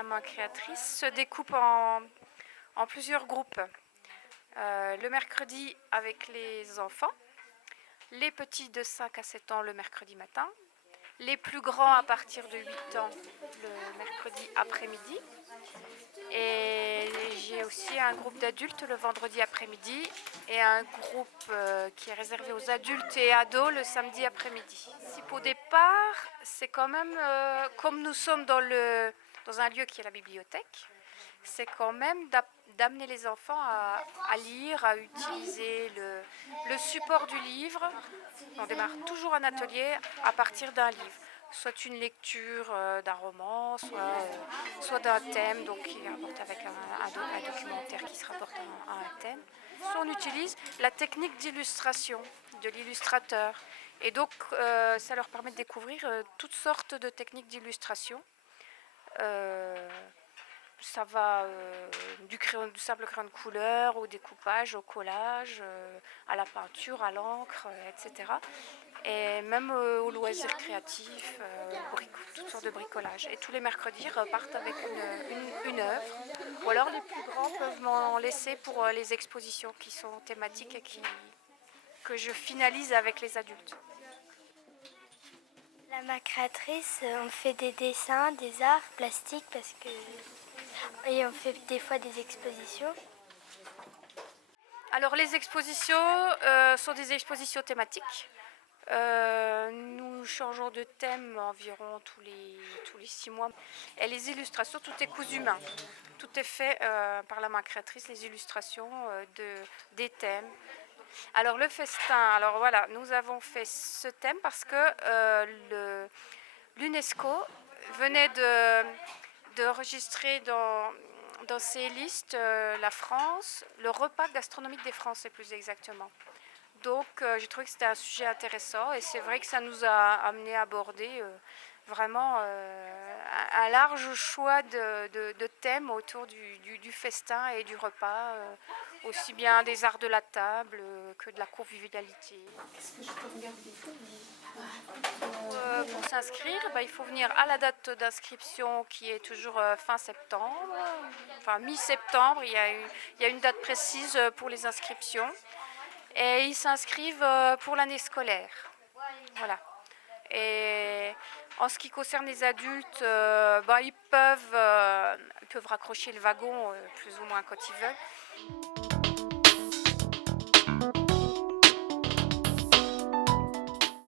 la main créatrice se découpe en plusieurs groupes. Le mercredi avec les enfants, les petits de 5 à 7 ans le mercredi matin, les plus grands à partir de 8 ans le mercredi après-midi. Et j'ai aussi un groupe d'adultes le vendredi après-midi et un groupe qui est réservé aux adultes et ados le samedi après-midi. Au départ, c'est quand même, comme nous sommes dans un lieu qui est la bibliothèque, c'est quand même d'amener les enfants à lire, à utiliser le support du livre. On démarre toujours un atelier à partir d'un livre, soit une lecture d'un roman, soit d'un thème, donc qui rapporte avec un documentaire qui se rapporte à un thème. Soit on utilise la technique d'illustration de l'illustrateur. Et donc, ça leur permet de découvrir toutes sortes de techniques d'illustration. Ça va du simple crayon de couleur, au découpage, au collage, à la peinture, à l'encre, etc. Et même aux loisirs créatifs, toutes sortes de bricolage. Et tous les mercredis repartent avec une œuvre. Ou alors les plus grands peuvent m'en laisser pour les expositions qui sont thématiques et que je finalise avec les adultes. La main créatrice, on fait des dessins, des arts plastiques et on fait des fois des expositions. Alors les expositions sont des expositions thématiques. Nous changeons de thème environ tous les 6 mois. Et les illustrations, tout est cousu main. Tout est fait par la main créatrice, les illustrations des thèmes. Alors le festin, alors voilà, nous avons fait ce thème parce que l'UNESCO venait d'enregistrer dans ses listes la France, le repas gastronomique des Français plus exactement. Donc j'ai trouvé que c'était un sujet intéressant et c'est vrai que ça nous a amené à aborder vraiment un large choix de thèmes autour du festin et du repas, aussi bien des arts de la table que de la convivialité. Est-ce que je peux regarder Pour s'inscrire, il faut venir à la date d'inscription qui est toujours fin septembre, enfin mi-septembre, il y a une date précise pour les inscriptions. Et ils s'inscrivent pour l'année scolaire. Voilà. Et en ce qui concerne les adultes, ils peuvent raccrocher le wagon plus ou moins quand ils veulent.